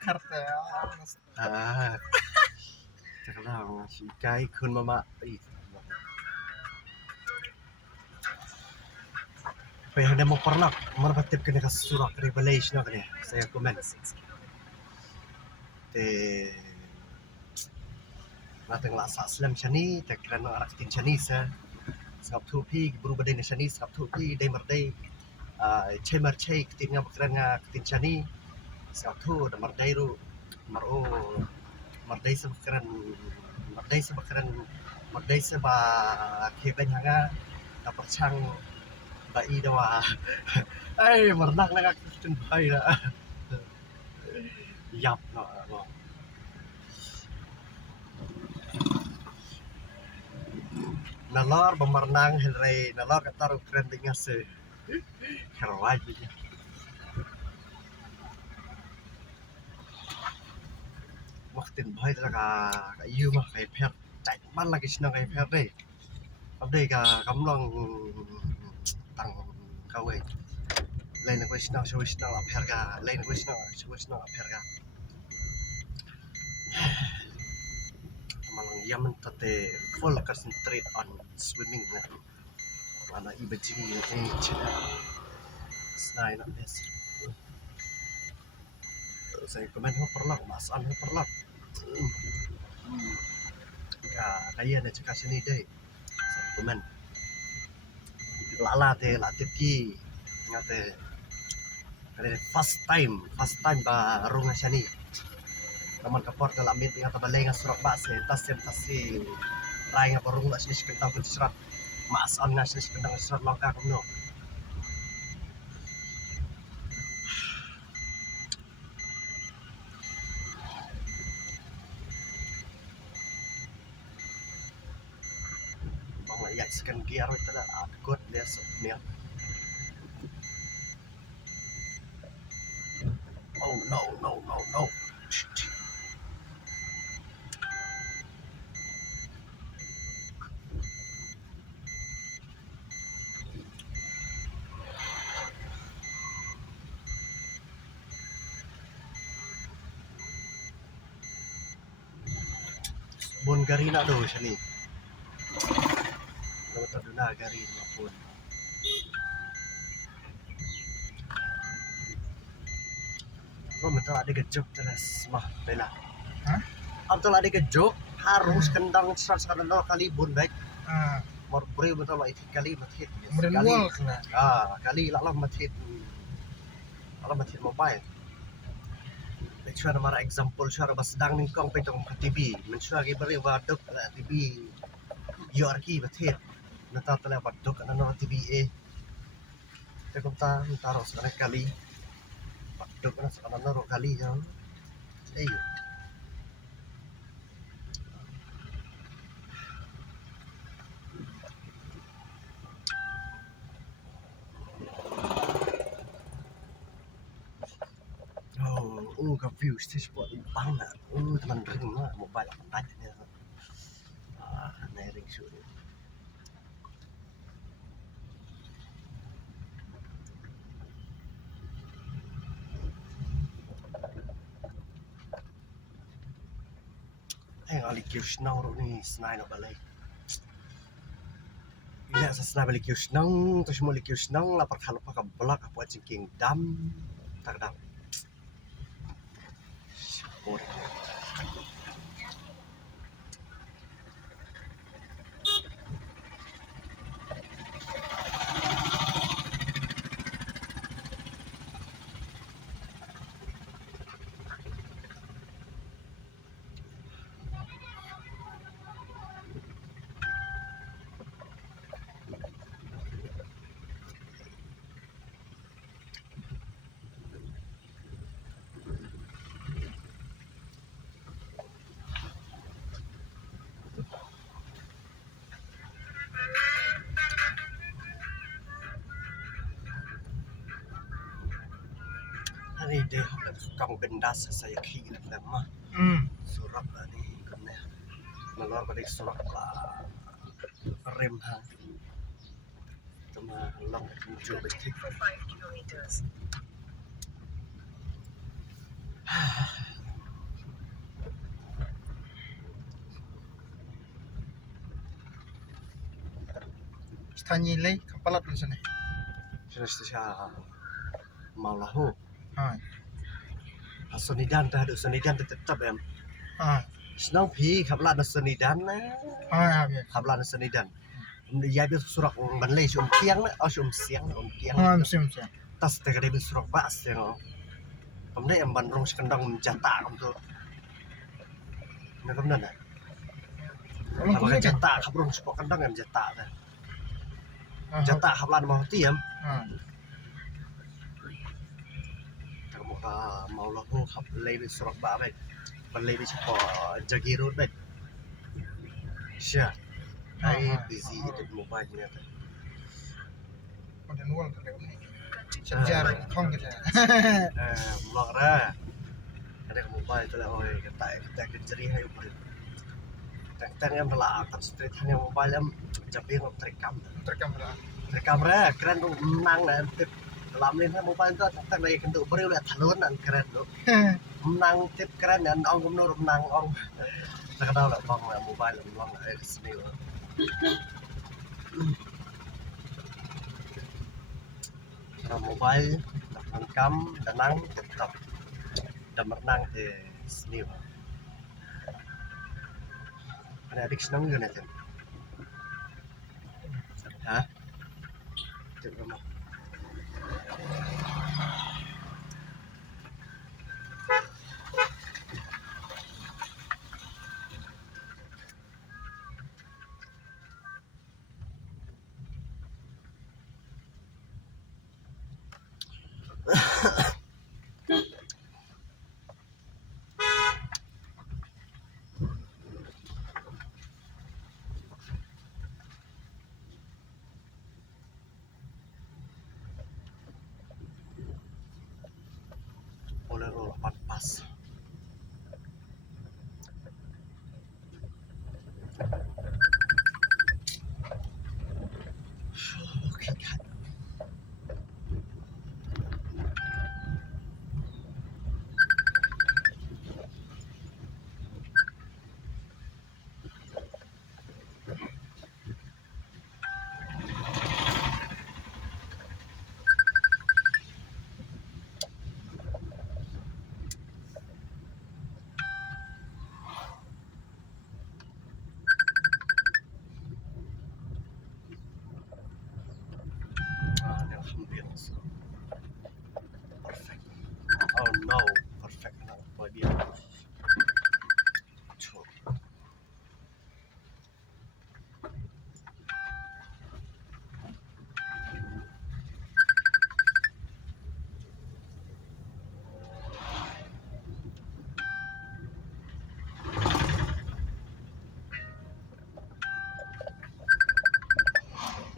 kartel. Terkenal si Kai Kun Mama. Pero hindi mo pernah marabatip ka na surat revelation na kanya. Saya komen. Nating lasa aslam siya ni. Tekran ng anak tin siya ni sa. Skap tupi. Berubah din siya ni. Skap tupi. Day marday. Chemer chay. Kitin nga bakran nga kitin siya ni. Skap tu. Marday ro. Maro. Marday sa bakran. Marday sa ba kiban nga. Kaparsang bai dawa. Ay, marnak na kakitin bay na. Yap na. Nalar bemarnang henry nalar kataruh trending nga se. Karawaj niya. Waktin bay talaga kayo mah kay per. Cait man lagi sinang kay per deh. Abday ka kamlang tang kawe. Lain ko sinang aper ka. Lain ko sinang aper ka. Malang yaman tate full concentrate on swimming na. Mana ibajing yung chila. Snai na des. Saya komen ho perlak, masan ho perlak. Kaya na cakap sini deh. Saya komen. Lala te latip ki. Ngate. Kali first time ba runga siya ni. Naman kapor na lamit nga tabalay nga surat base. Tasi ray nga parung na siya kentang kun surat. Maasan nga siya kentang surat langka kumno. Ya, sekan gear itu lah, good dia sebenarnya. Oh no. Bon garina do siya ni. Kalau na garin mapun. Lo betul ada kejok terus mah bela. Hah? Betul ada kejok harus kendang serat kali bun baik. Beri betul lah itu kali mathit. Merenwal kena. Kali lah mathit. Lah mathit mobile. Siya na mara example siya bas dang ning kong petong TV. Men siya giberi wadok TV. Yorki mathit. Natatala wadok ano TV Kung taro sa kali. Wadok na sa kanano kali yan. Ayo. Confused this buat bang na. Teman ring na mobile ang tanya niya. Nairing sure. Ay, alikyos na ro ni snai na balay. Ina sa snai balikyos nang, terus mo likyos nang lapar halop ka blak apa cingking dam. Tagdam. Ani deh kang bendas saya kiri lemah. Surat ni kena nalor balik surat lah rem ha. Tama long tujuh betik. Tanyilay kapalat dun sana. Jelas siya maulahu. Hai. Sonidan dah ada sonidan tetap em. Hai. Senang pi kaplan sonidan na. Hai. Kaplan sonidan. Ya bi surak ban lei sum kiang na, sum siang kiang. Hai musim siang. Tas te kade bi surak bas yang. Pemde em ban rong sekendang jata kam tu. Nak kam na. Kalau Apa kulit kan? jata kabrong sepok kendang em jata ta. Hai. Jata kaplan mau tiam. Hai. Kamu mau lahu kap lei bi surak ba bai. Ban lei bi sepok jagi road bai. Sya. Ai busy di mobile ni ta. Pada nual tak lewat ni. Sejarah kong kita. Vlog ra. Ada ke mobile tu lah oi kata kejeri hai upur. Tang yang telah akan street hanya mobile yang jabir terekam. Terkamera. Ra keren tu menang lah tip dalam ni mobile tu tang lagi kentuk beri oleh talun dan keren tu. Menang tip keren dan ong gumnur menang ong. Tak tahu lah bang mobile bang sini lah. Mobile rekam danang tetap dan merenang di sini. Ada adik senang juga nanti. Hah? Coba mau. Boleh roll 8 pas. Okay, cut. Perfect. Oh no, perfect now. Boy dia. Cool.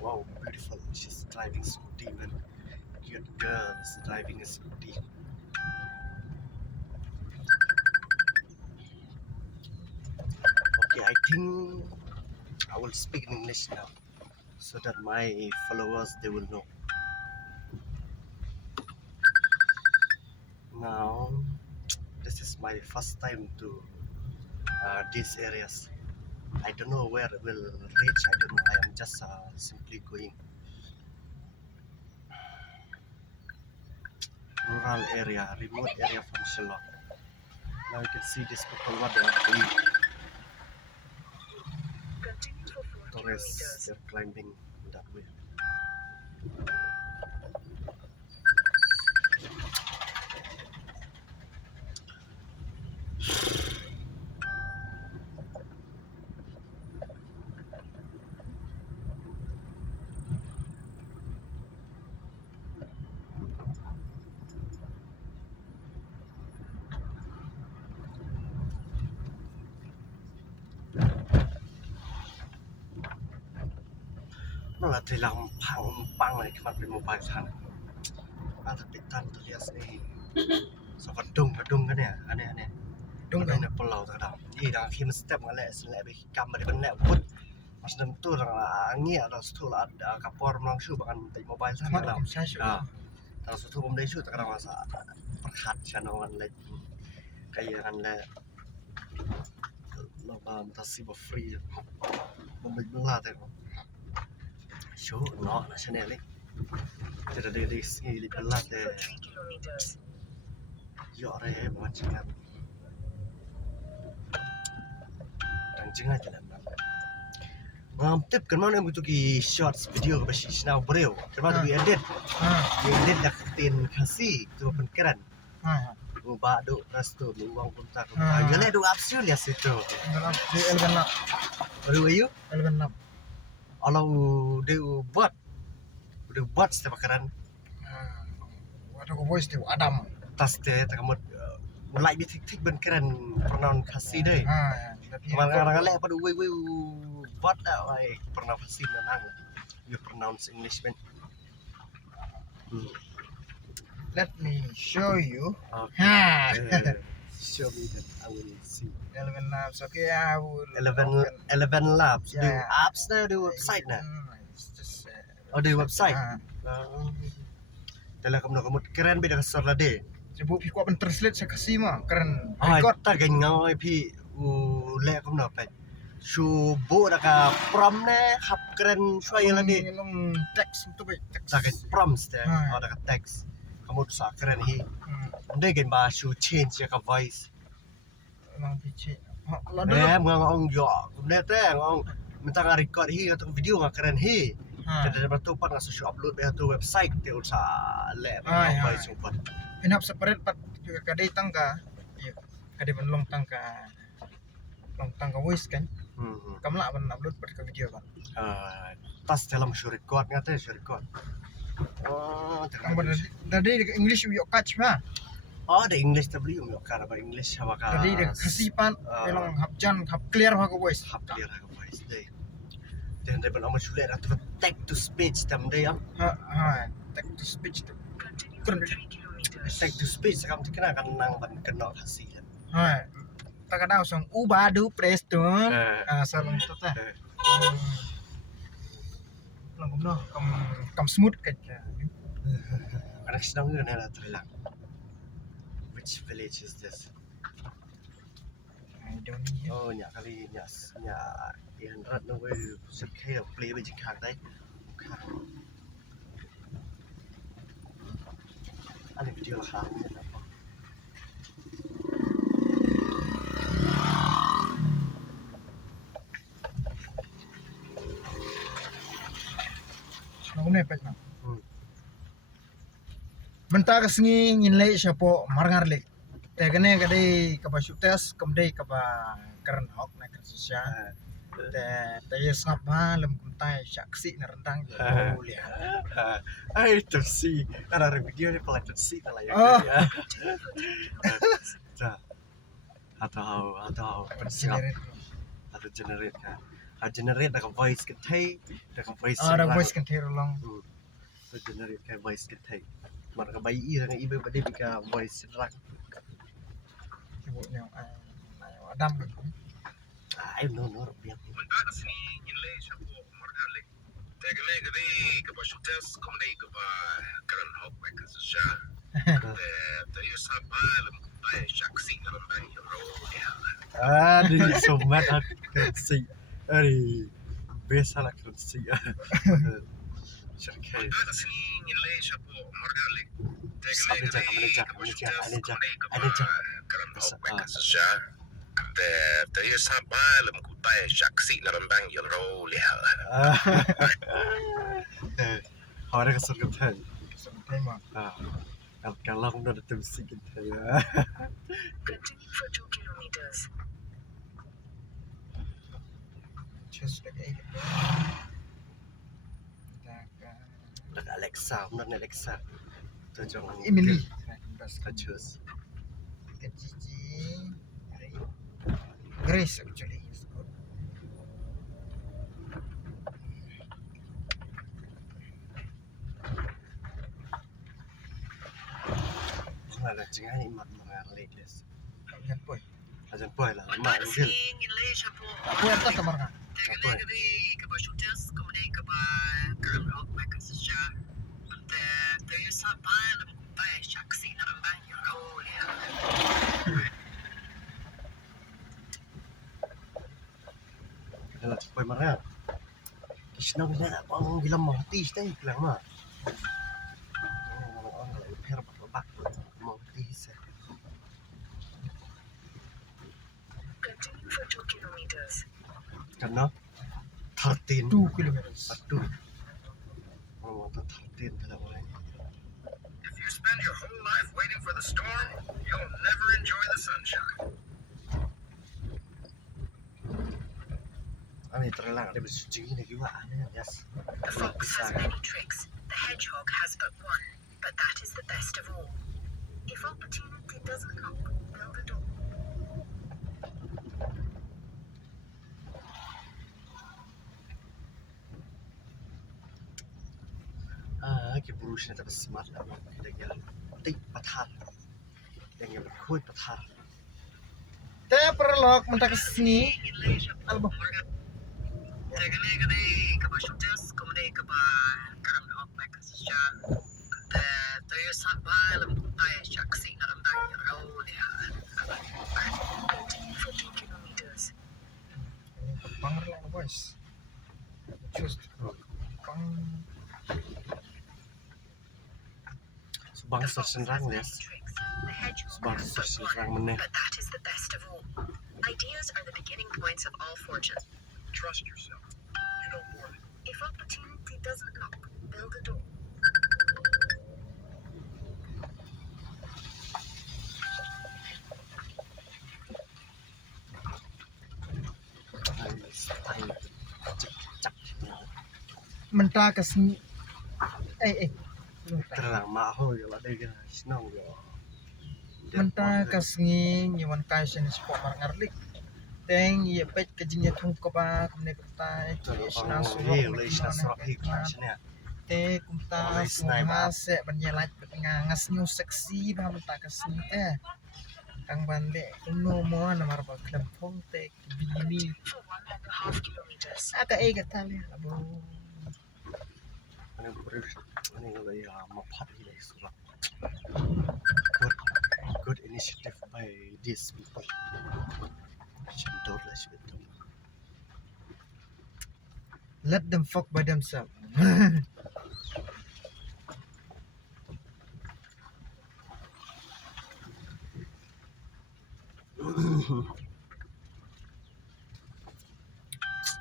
Wow, beautiful. She's driving scooty, man. Cute girl is driving a scooty. Okay, I think I will speak in English now, so that my followers they will know. Now, this is my first time to these areas. I don't know where it will reach. I don't know. I am just simply going. Rural area, remote area from Shillong. Now you can see these people what they are doing. Tourists, they're climbing that way. Malah tilang pang lagi kemar mobile sana. Ada pitan tu lihat ni. So gedung kan ya, aneh. Dung Ada kan? ni pulau tu dah. Ini dah kim step ngalek selek be kamar di benek pun. Mas nem tu orang angin ada setul ada kapor melangsung bahkan di mobile sana Smart dah. akum saya syu. Kalau setul bom desu tak ada masa perhat channel kan lek kayak kan lek lo bam tasib free. Bom belah tu. Show no na channel ni. Jadi dari segi belat yo re macam anjing aja lah. Tip kan mana butuh ki shorts video ke basi senau bereu. Kan mana tu edit. Edit dah tin kasih tu penkeran. Ubah do resto uang punta. Ayo le do absul ya situ. Dalam di Elgan Lab. Baru ayu. Elgan Lab. Kalau dia buat udah buat setiap bakaran Ada ko voice tu Adam. tas dia tak kamu mulai di tik-tik ben keren pronoun kasih deh. Tapi Orang-orang leh pada we buat dah wai pernah kasih nang. You pronounce English ben. let me show you. Okay. Show me that I will see. Elgan Labs. Okay, I will. 11 labs. Yeah. Do apps na do website na. It's just. Oh, do website. Dalam kamu keren beda kasar lah deh. Sebabพี่กว่าเป็น translate saya kasih mah keren. Ai Record. ta gan ngau aiพี่le kamu nak apa? Shu bo dah ka prom ne khap keren shwai lah deh. Long text tu baik text. Ta gan prompts deh. Ah. Oh dah ka text. Kamu tu sa keren hi. Deh gan ba shu change ya ka voice. Long pici. Kalau Eh dulu. ngong yo. Kemudian teh ngong minta ka record hi atau video ngah keren hi. Jadi dapat tu pan ngah shu upload be tu website dia usah le voice umpat. Pinap separate pat kadai tangka. Ya. Kadai ban long tangka. Long tangka voice kan. Kamu lah ban upload pat ke video kan. Tas dalam shu record ngah teh shu record. Oh, Kamu dari English you catch mah. Oh, ada English tapi yung kan apa English apa ka. Dari dia kasipan elong hapjan hap clear ha ko voice. Hap clear ka voice day. Dan dia ben amat sulit atau text to speech tam day am. Text to speech tu. Text to speech kamu tu kena kan nang ban kena kasih. Tak ada usang ubadu press tu. Salam tu tah. Lang kumno kam smooth kan. Anak sedang ni lah terhilang. Which village is this? I don't know. Oh, nyak kali nyak yang rat no way sekali play biji kang day. Ada video lah kan. Lang kumno pet na. Benta kesengi nginlay siya po marangarli. Tegane kadai kapasuk tes kamdai kapa keren hok na kerja. Te sapa lem kuntai saksi na rendang lihat. Ay, tersi. Ada video ni pala tersi lah ya. Atau bersiap atau generate kan. Generate dengan voice ketai, dengan voice. Ada voice kan tiru long. Generate kan voice ketai. Mana ka bayi dengan ibu pada bika voice rak. Ibu ni Adam. Ay, no biar. Ada sini nilai siapa margalik. Tegale gede kapasuk tes komdai kapa karan hok mereka susah. Tadi siapa lem kumpai saksi dalam banyak role dia. Di somat kersi. Ari biasa lah kersi. Syarkai. Ada sini nilai siapa margalik. Ada jaga. Karan hok mereka susah. Tadi siapa lem kumpai saksi dalam banyak role dia. Orang kesel kan. Sama. Kalau udah ada temsi kita ya. Continue for 2 kilometers. Just lagi. Nak Alexa, benar Alexa. Tu jangan. Emily. Kacus. Kecici. Grace actually. Mana jangan imat mengalir les. Yan po. Ajan boy lah, mak mungkin. Ako yan ta kamar nga. Apa? Dah cepat marah. Isnong na ang gilam mo tis tay lang ma. Ang pero bak mo tis. Continue for 2 kilometers. Kan no? 13 2 kilometers. Aduh. Oh, 13 talaga. If you spend your whole life waiting for the storm, you'll never enjoy the sunshine. Ani terlang ada bersuci ni juga yes. The fox has many tricks. The hedgehog has but one, but that is the best of all. If opportunity doesn't knock, build a door. Ke burusnya tapi smart lah. Dia tik patar. Yang berkuat patar. Teh perlok mentak sini. Albo. Continue for 2 kilometers. Banger lah boys. Just pang. Subang serang yes. The hedgehog Subang has but serang one, meneh. but that is the best of all. Ideas are the beginning points of all fortune. Trust yourself. You know more than If opportunity doesn't knock, build a door. Style cak. Mentak sini. Terang maho ya ada ke senang ya. Mentak sini nyawan kai sen sport marngarlik. Teng ye pet kejinya tung kopa kumne kata itu isna suruh Isna surah hikmahnya. te kumta sunga se banyelat ngangas nyu seksi ba mentak sini teh. Kang bande kuno mo na marba klempong te bini For 1.5 kilometers. aka kata le abo. Ini berus ini ya mapat ini surah. Good initiative by these people. Cendol sebetulnya. Let them fuck by themselves.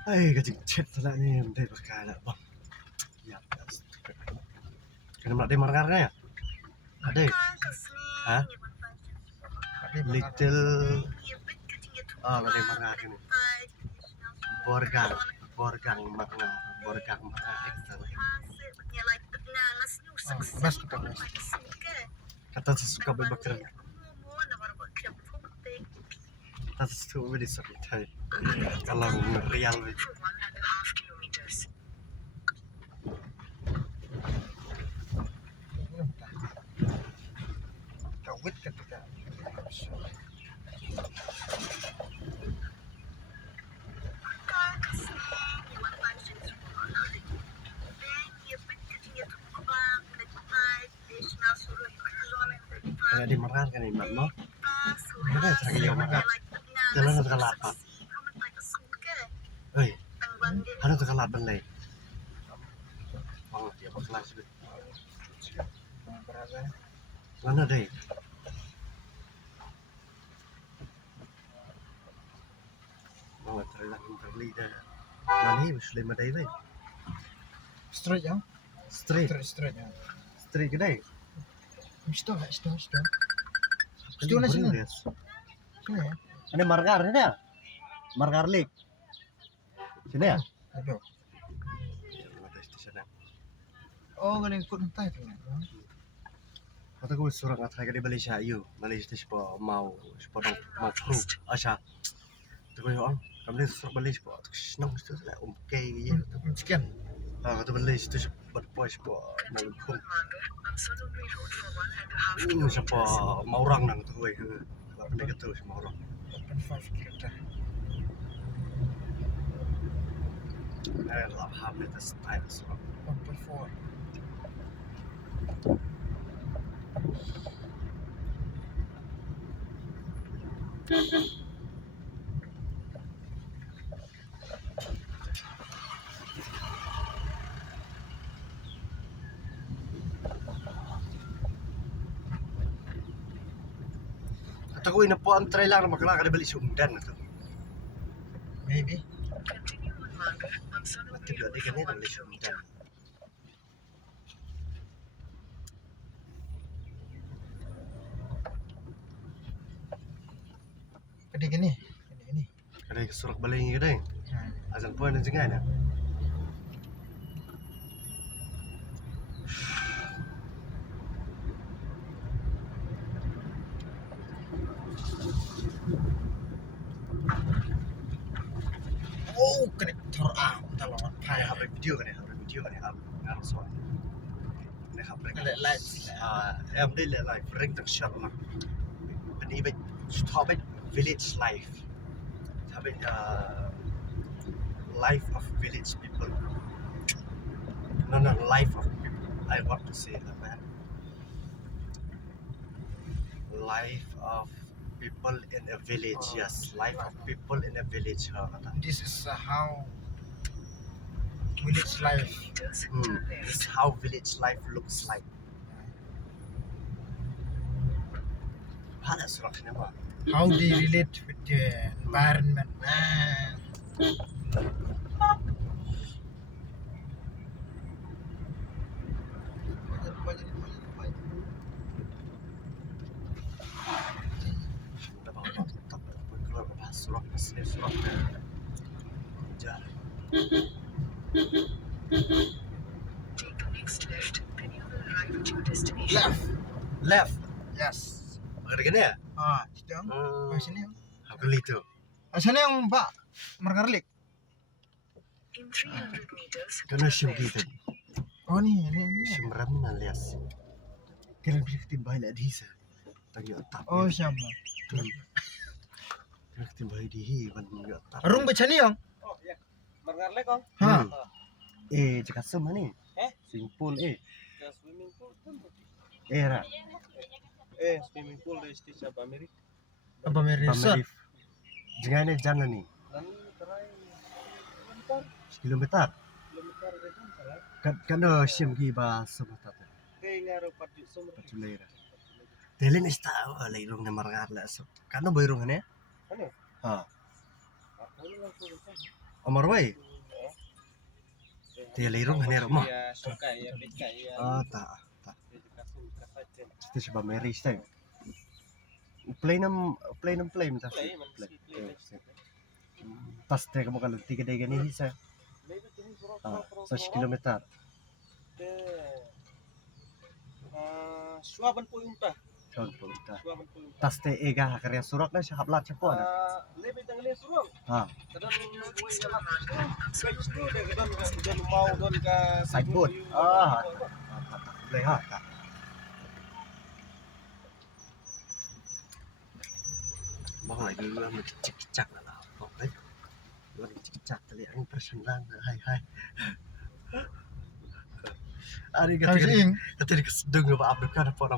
Kajing chat lah ni dari perkara bang. Ya, kena ada margarnya ya? Ada. Hah? Little ada margarnya. Borgang margar ekstra. Bas kita bas. Kata sesuka berbakar. Kata sesuka berbakar. Kalau real For 1.5 kilometers. Kawit ketika Kaya di margar kan ini mak no. Ada lagi yang margar. Jalan ada kalapan. Hei, ada tu kalapan lagi. Bang dia bakal sebut. berasa Mana deh? Bang terlalu interli dah. Mana ni mesti lima deh, straight ya, Straight ya. ke deh? Isto. Itu nasi ni. Sini ya. Ini margar ni ya? Margar Lake. Sini ya? Aduh. Ada stesen. Oh, kan ikut entah itu. Kata gue suruh ngatai ke di Malaysia, Malaysia sepo mau kru, asya. Kata gue orang, kami suruh Malaysia sepo, senang itu lah, okay ya. Sekian. Kata Malaysia itu sepo pois sepo mau kru, On Sonobri Road for 1.5 sepo kilometers. mau orang nang tu gue, kalau mereka tu semua orang. 5 kilometer. Lah hamil itu style semua. 1.4. Atau ko ina po ang try lang na makalakad na balik sa umdan na to. Maybe. Continue on Manga on Sonoma Mati ba di kanina balik sa 1 umdan. Pwede gini. Ini. Kada surak balik nga kada. Azan po na singa na. Oh, kena thor dalam Kaya habang video ka niya habang so. Nakabrek. lights. Em đây là life ring tang shot mà. Bên đây bên topic village life. Topic life of village people. No, life of people. I want to say that, man. Life of people in a village. Yes, life of people in a village. This is how village life. meters to Hmm. the This is left. how village life looks like. Ada surat ni apa? How they relate with the environment. Sudah bawa tak keluar bahas surat asli surat. Jalan. Take the next left, then you will arrive at your destination. Left. Left. Yes. Maganda ka niya? Dito ang. Sini ang. Ako lito. Sana yung Pak Margarlik. In 300 meters to Kano the siyang left. kita? Oh ini. Siyang marami na lias. Kailan pinagtimbay na adhisa? Tagi atap. Oh siya mo. Pinagtimbay dihi. Ban mga atap. Arung baca ni yung. Margarle kong? Ha. Cakap sama ni. Swimming pool Sa swimming pool kan? Ra. Swimming pool di stage of America. Apa meresot? Pamarif. Jangan na dyan na ni. Dan terai Kilometer. kilometer redan terai. Kano siyang giba sa mata. Kaya nga raw pati sumber. Patulera. Dili na istao. Layrong na margarla. Kano ba yung ano? Ano? Ha. Ako lang po ito. Amarway. Tiya layrong hanero mo. Ya suka ya beka ya. Ta. Edukasi kasajen. Ito siya ba may race time? Play ng play mo ta. Play man si play. Tas teka mo kalong tiga day gani sa Maybe tingin surok 6 kilometer. Suaban po yung ta. Saan po ita? Suaban po yung ta. Tas te ega karya surak na siya haplat siya po na. Lebe tangli surok. Ha. Kadang kadang mau don ka Sideboard. Play ha. Ta. Baka lagi lu am cicak na lah. Okay. Lu cicak tali ang impression lang. Hai. Ari Kasi ing. Katanya kesedung apa abdul kan apa.